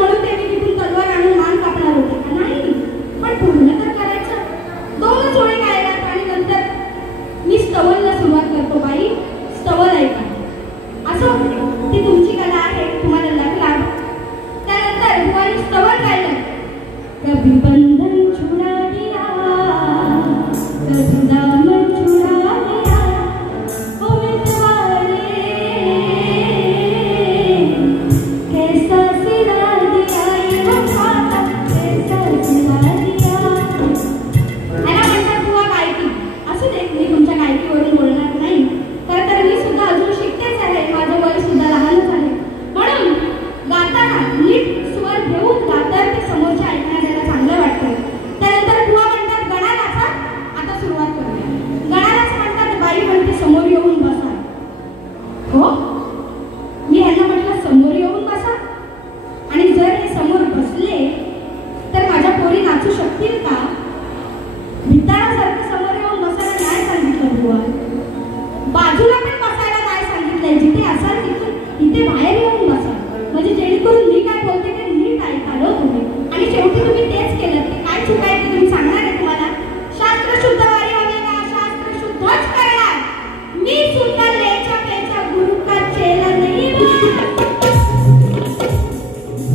म्हणून त्यांनी तिथून तलवार आणून कभी बंधन छुड़ा दिया, कभी दामन छुड़ा दिया, ओ मितवारे कैसा सिला दिया, ये वफा का कैसा सिला दिया. ह्याला म्हणतात बुवा गायकी. असू दे, मी तुमच्या गायकीवरून बोलणार नाही. खरं तर मी सुद्धा अजून शिकतेच आहे, माझं वय सुद्धा लहानच आहे. म्हणून गाताना नीट स्वर घेऊन गातर ते समोरच्या ऐकणाऱ्याला चांगलं वाटतं. त्यानंतर बुवा म्हणतात गणा नाचा. आता सुरुवात करूया. गणालाच म्हणतात बाई म्हणते समोर येऊन बसा. हो, मी ह्यांना म्हटलं समोर येऊन बसा. आणि जर हे समोर बसले तर माझ्या पोरी नाचू शकतील का? भिताळासारखं समोर येऊन बसायला नाही सांगितलं बुवा. बाजूला पण बसायला नाही सांगितलंय. जिथे असाल तिथे बाहेर येऊन बसा, म्हणजे जेणेकरून मी काय बोलते ते नीट ऐकाल तुम्ही. आणि शेवटी तुम्ही तेच केलं की काय चुकायचं तुम्ही सांगणार आहे. तुम्हाला शास्त्र शुद्ध वारी वगैरे शास्त्र शुद्धच करणार. मी सुद्धा लेचा पेचा गुरु का चेला नाही.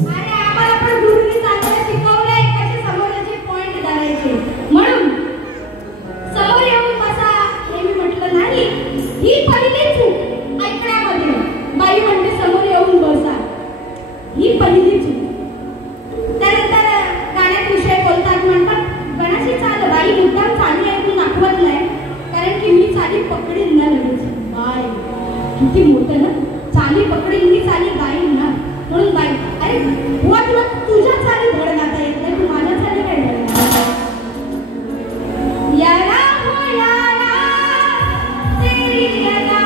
अरे आम्हाला पण गुरुनी चांगलं शिकवलंय कसे समोरचे पॉइंट धरायचे. म्हणून समोर येऊन बसा हे मी म्हटलं नाही. ही पहिली चूक ऐकण्यामध्ये. बाई म्हणते समोर येऊन बसा, ही पहिली चूक. त्यानंतर गाण्यात विषय बोलतात. म्हणतात गणाची चाल बाई मुद्दाम चाली ऐकून दाखवत नाही, कारण की मी चाली पकडीन ना लगेच. बाय किती मोठं ना, चाली पकडीन मी, चाली गाईन ना. म्हणून बाई अरे बुवा तुला तुझ्या चाली धड गाता येत नाही, तू माझ्या चाली काय धड. यारा हो यारा तेरी यारा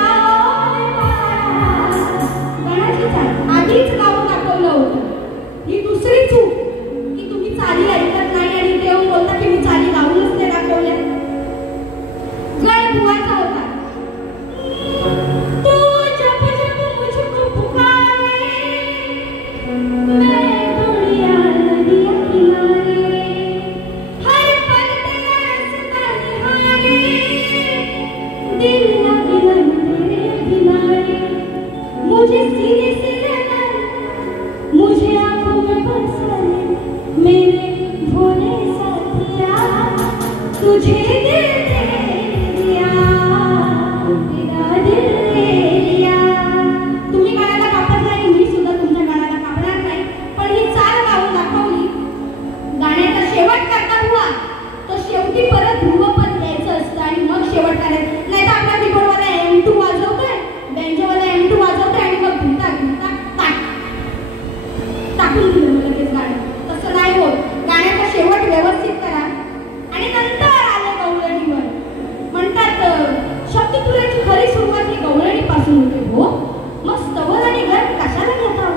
गणाची चाल आधीच गाऊन दाखवलं होतं. ही दुसरी चूक की तुम्ही चाली ऐकत नाही आणि देव बोलता की मी चाली गाऊनच ते दाखवल्या. गळ बुवाचा होता. तू जब जब मुझको पुकारे मैं दुनिया नदिया किनारे हर पल तेरा सता निहारे दिल लगी लग तेरे किनारे मुझे सीने से लगा मुझे आंखों में बसा मेरे भोले साथिया तुझे दिल दे दिया तेरा दिल ले लिया. तुम्ही गाण्याला कापत नाही, मी सुद्धा तुमच्या गाण्याला कापणार नाही. पण ही चाल गाऊन दाखवली. गाण्याचा शेवट करता हुआ तो शेवटी परत ध्रुवपद द्यायचं असतं आणि मग शेवट करायचं. नाही तर आपला कीबोर्डवाला M2 वाजवतोय, बेंजोवाला M2 वाजवतोय आणि मग भिंता टाकून दिलं मला लगेच गाणं. तसं नाही होत. गाण्याचा शेवट व्यवस्थित करा. आणि नंतर आले गवळणीवर. म्हणतात शब्दतुल्याची खरी सुरुवात ही गवळणीपासून होते. हो, मग स्तवन आणि गर्भ कशाला घेता?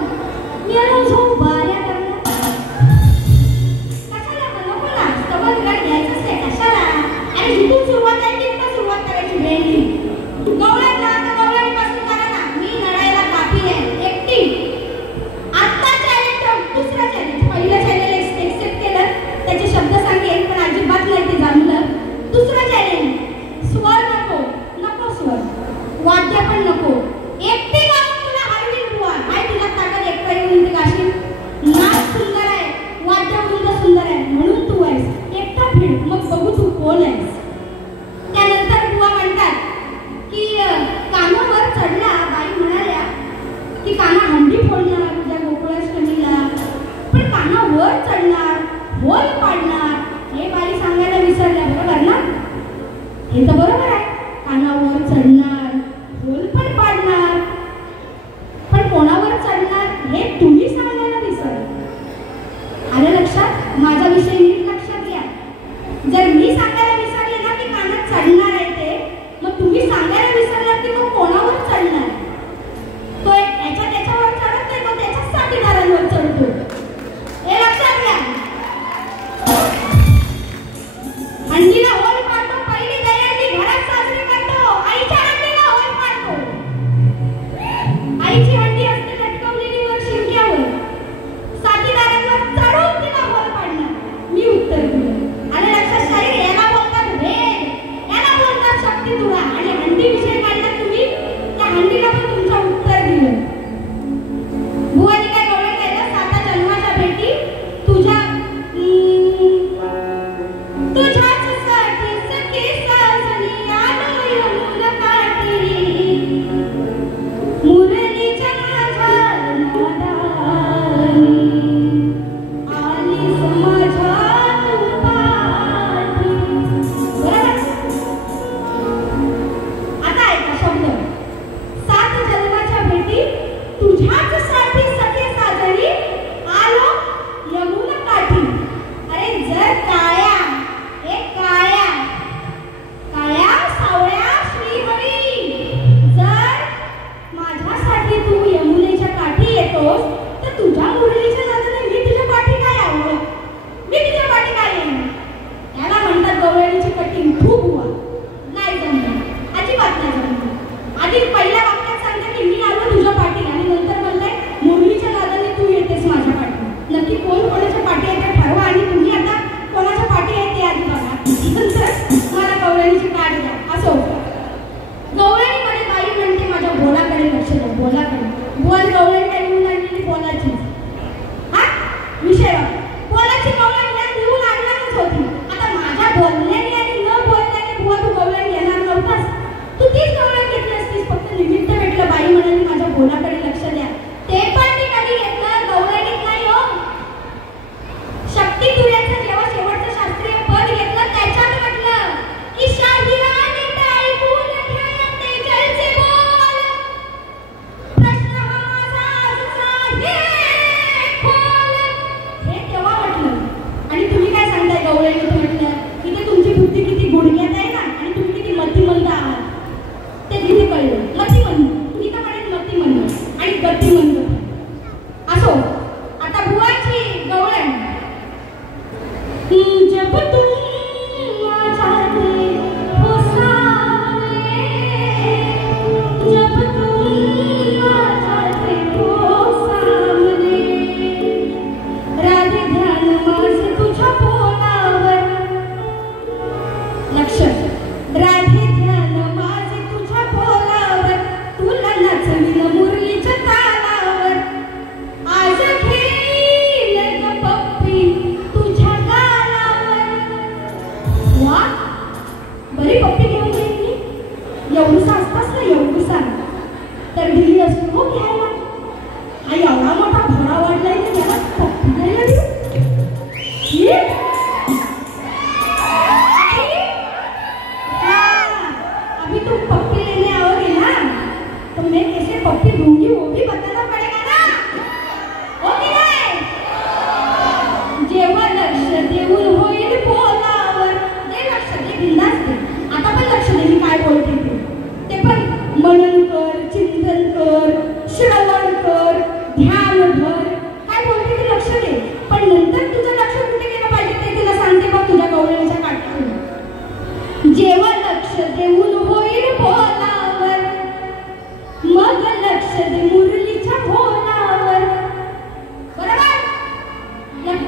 मी आलो जाऊ बाऱ्या करणार कशाला? नको ना, स्तवन गर्भ घ्यायचंच आहे कशाला? आणि इथून सुरुवात आहे की इथं सुरुवात करायची? भेंडी गवळणला तर गवळणीपासून करा ना. मी नडायला कापी आहे एकटी. आता चॅलेंज, दुसरा चॅलेंज. पहिलं चॅलेंज एक्सेप्ट केलं, त्याचे शब्द सांगेल पण अजिबात नाही ते जमलं. दुसरं चॅलेंज स्वर नको, नको स्वर, वाद्य पण नको. एकटी गाऊन तुला हरवीन बुवा. काय तुला ताकद एकटा येऊन इथे गाशील? नाच सुंदर आहे, वाद्य वृंद सुंदर आहे म्हणून तू आहेस. एकटा फिर मग बघू तू कोण आहेस. त्यानंतर बुवा म्हणतात की कानावर चढला. बाई म्हणाल्या की काना हंडी फोडणार उद्या गोकुळाष्टमीला, पण कानावर चढणार, होल पाडणार हे बाई सांगायला विसरल्या. बरोबर ना? हे तर बरोबर आहे. कानावर चढणार, होल पण पाडणार, पण कोणावर चढणार हे तुम्ही सांगायला विसरले. आलं लक्षात? माझा विषय नीट लक्षात घ्या. जर मी सांगायला विसरले ना की कानात चढणार आहे ते, मग तुम्ही सांगायला विसरलात की तो कोणावर चढणार? तो त्याच्यावर चढत नाही, तो त्याच्या साथीदारांवर चढतो. हे लक्षात घ्या. हंडीला होल पाडतो, पहिली दहीहंडी घरात साजरी करतो. आईच्या हंडीला होल पाडतो. आईची हंडी असते लटकवलेली वर शिंक्यावर. साथीदारांवर चढून तिला होल पाडणार. मी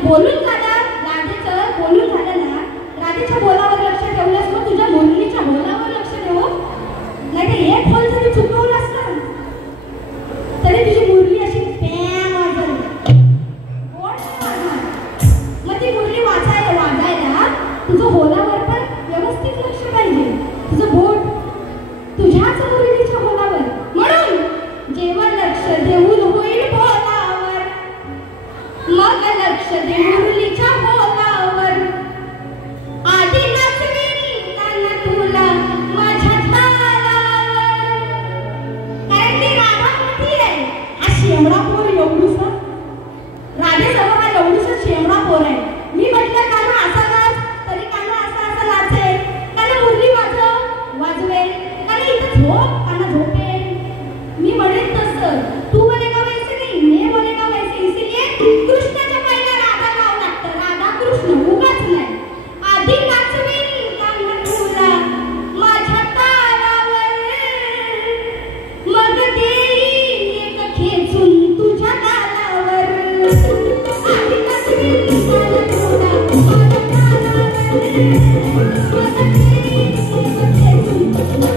बोलून झालं राधेचं, बोलून झालं ना, राधेच्या बोलावर लक्ष ठेवलंस मग तुझ्या मुरलीच्या बोलावर लक्ष ठेव. नाही तर एक खोल जरी चुकवलं असतं तरी तुझी मुरली अशी पॅम वाजवली. मग ती मुरली वाजायला तुझं होलावर पण व्यवस्थित लक्ष पाहिजे. तुझं बोट तुझ्याच मुरलीच्या होलावर. म्हणून जेव्हा लक्ष देऊन होईल बोलावर, मग लक्ष दे मुरलीच्या होलावर. आधी नाचवीन काना तुला माझ्या तालावर. कारण ती राधा मोठी आहे, हा शेवडा पोर एवढूसा. राधेजवळ हा एवढूसा शेवडा पोर आहे. मी म्हटलं काना असा नाच, तरी काना असा असा नाचेल. काना मुरली वाजवेल. काना इथं झोप, काना झोपेल. मी म्हणेन तसं. तू बनेगा वैसे नहीं, मैं बनेगा वैसे. इसलिए कृष्णाच्या पहिला राधा नाव लागतं. राधा कृष्ण उगाच नाही. आधी नाचवीन काना तुला माझ्या तालावर, मग देईन एक खेचून तुझ्या गालावर. आधी नाचवीन काना तुला माझ्या तालावर, मग देईन एक खेचून तुझ्या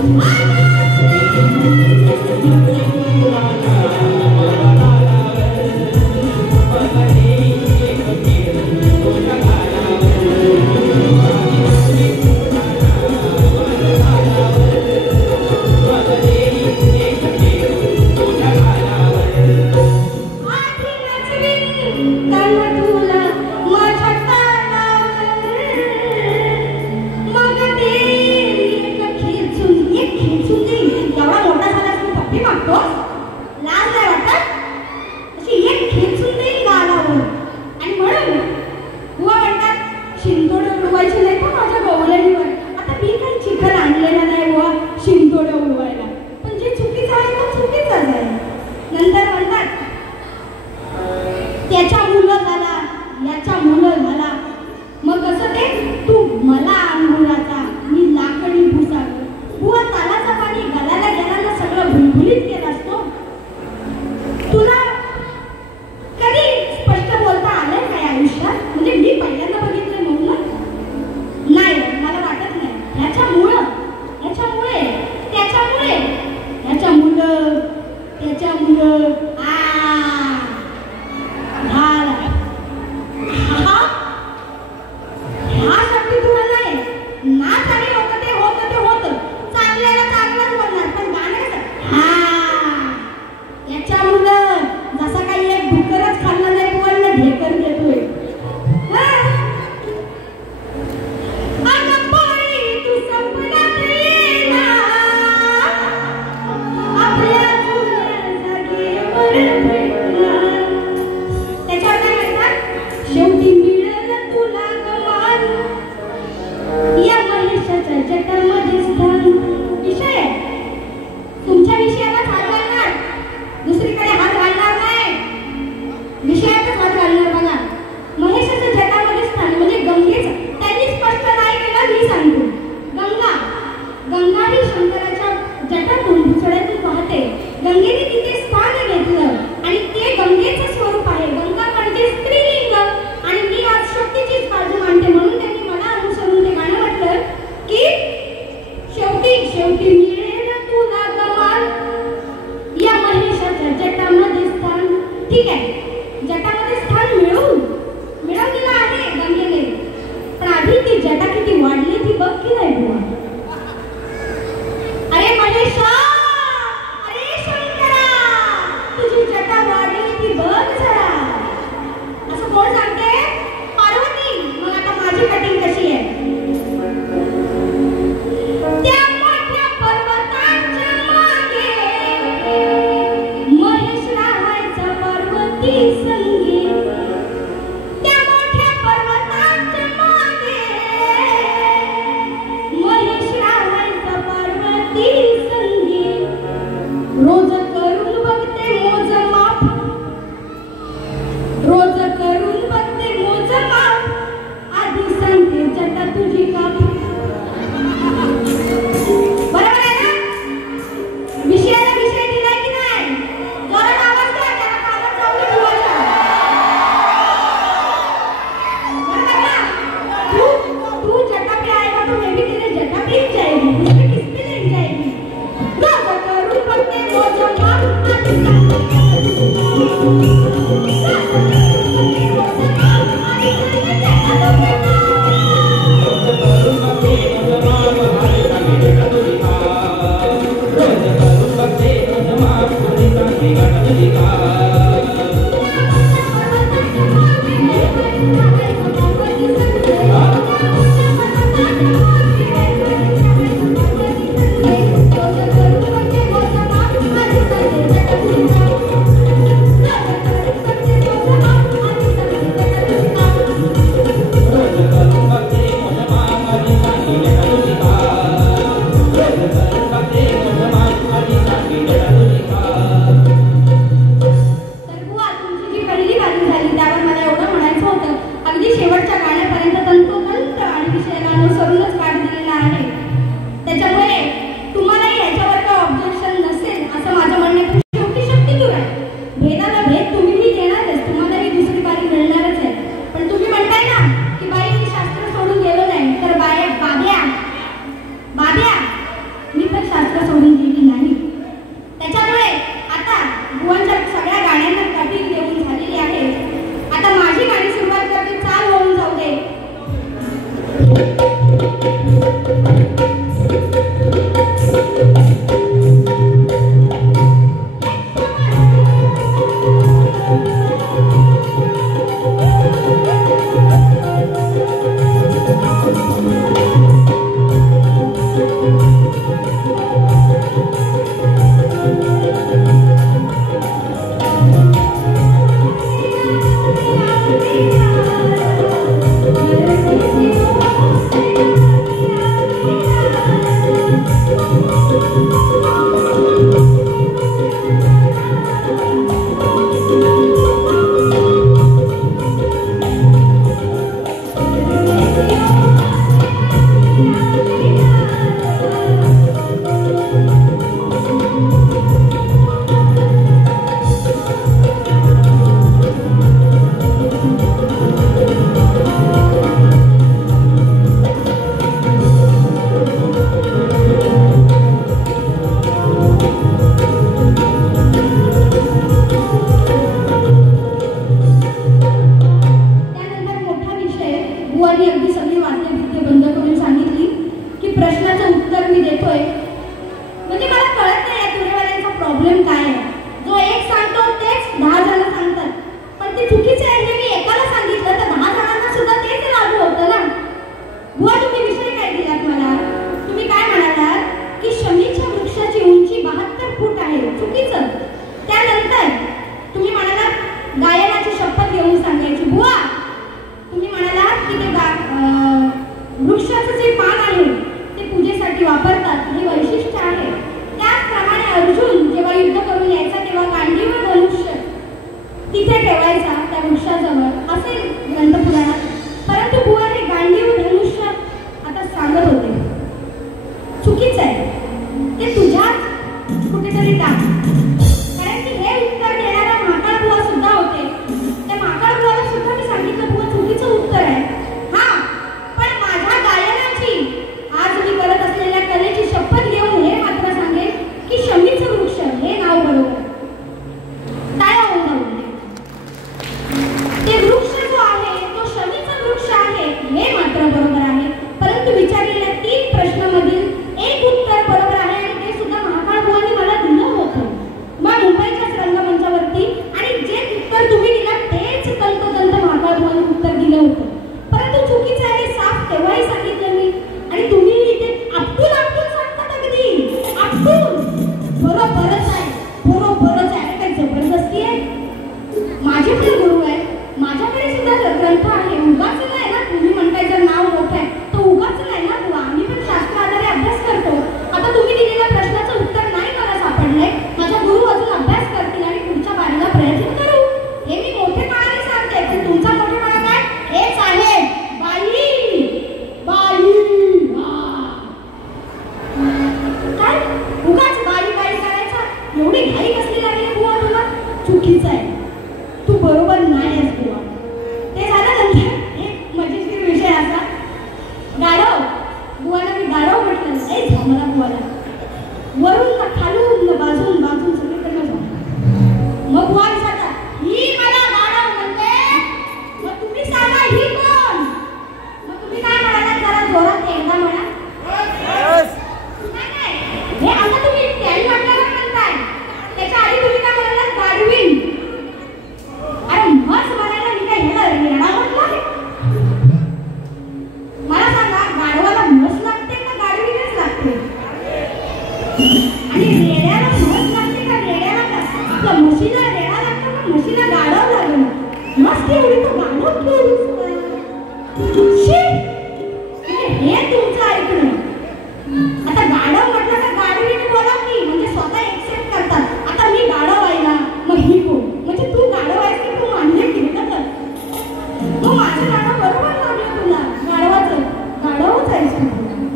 माझं गाणं बरोबर लागलं तुला. गाढवाचं गाढवच आहेस तू.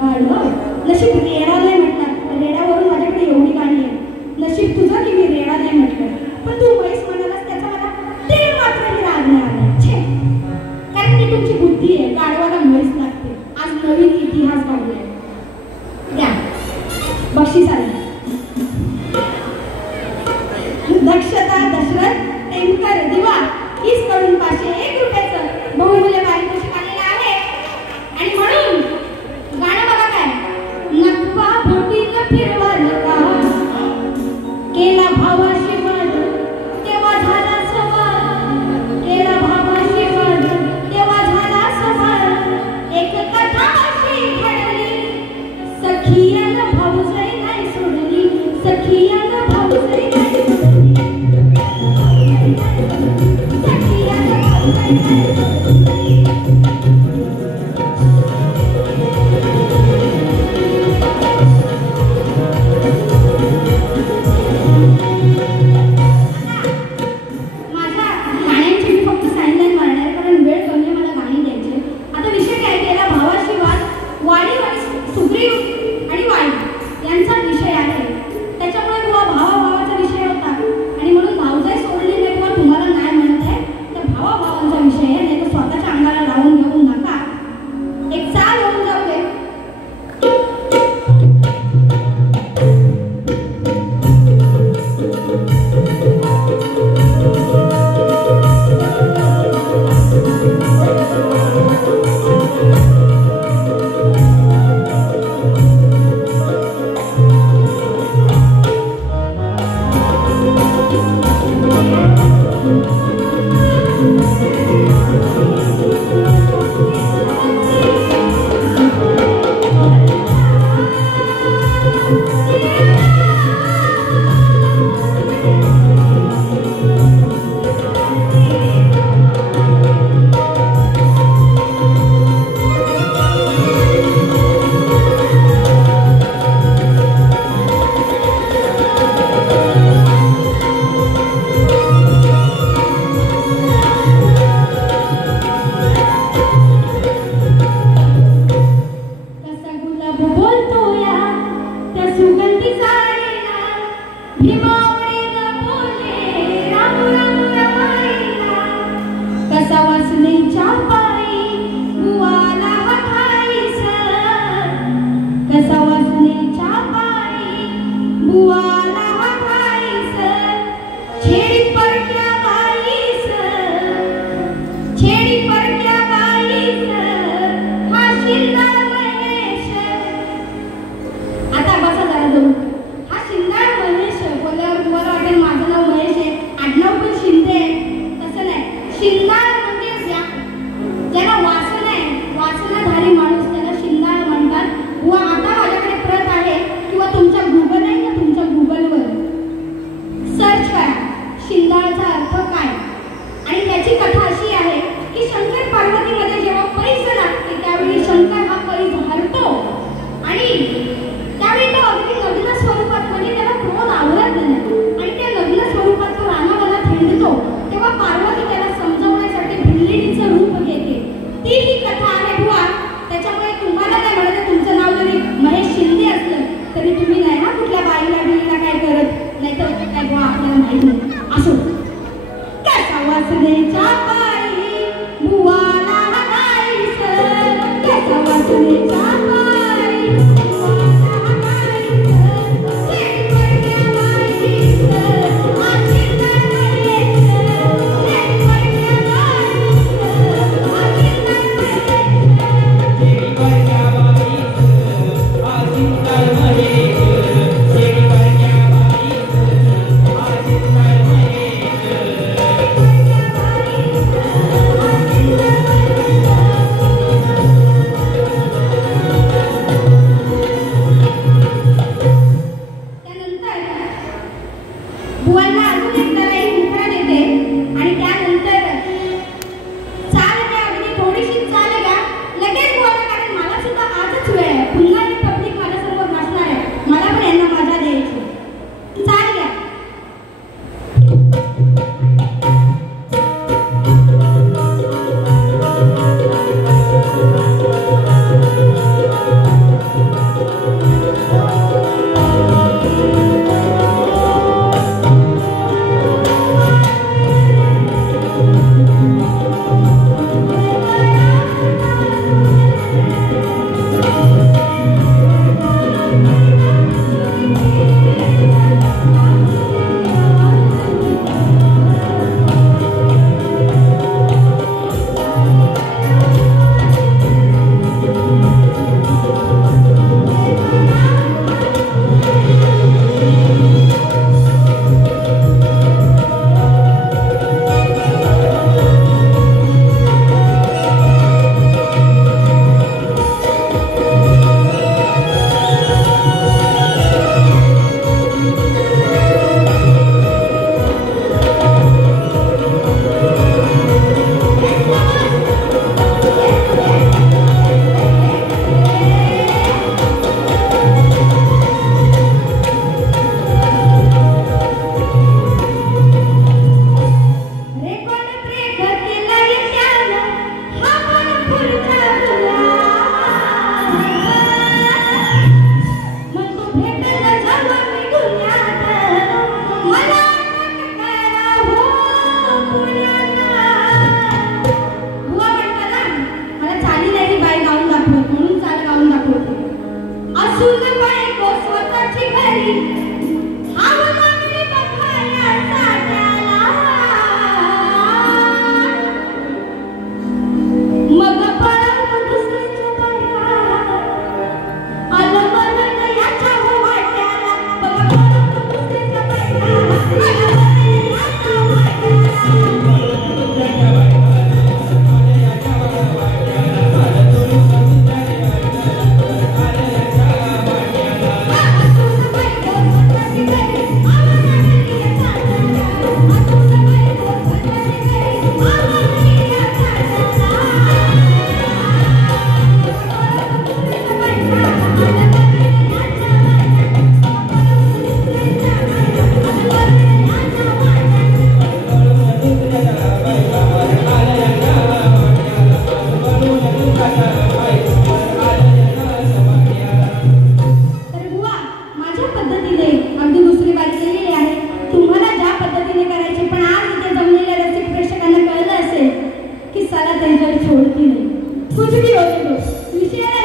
गाढव नशीब रेडा नाही म्हटलं. रेड्यावरून माझ्याकडे एवढी गाणी आहे. नशीब तुझं की मी रेडा नाही म्हटलं. पण तू म्हैस म्हणालास त्याचा मला ते मात्रही राग नाही आला. छे, कारण ती तुमची बुद्धी आहे. गाढवाला म्हैस लागते. आज नवीन इतिहास घडलाय. द्या बक्षीस आले. दक्षता दशरथ टेमकर दिवा हीच कडून 501 रुपयाचं बहुमूल्य पारितोषिक आलेलं आहे. आणि म्हणून गाणं बघा काय. नक्वा भोटील फिरवाल का केला भावाशी वाद तेव्हा झाला सवाल. केला भावाशी वाद तेव्हा झाला सवाल. एक कथा अशी घडली सखियान भाऊजाई नाही सोडली. सखियान भाऊजाई नाही सोडली. सखियान भाऊजाई नाही सोडली. छोड़ती नहीं, कुछ भी हो तो विषय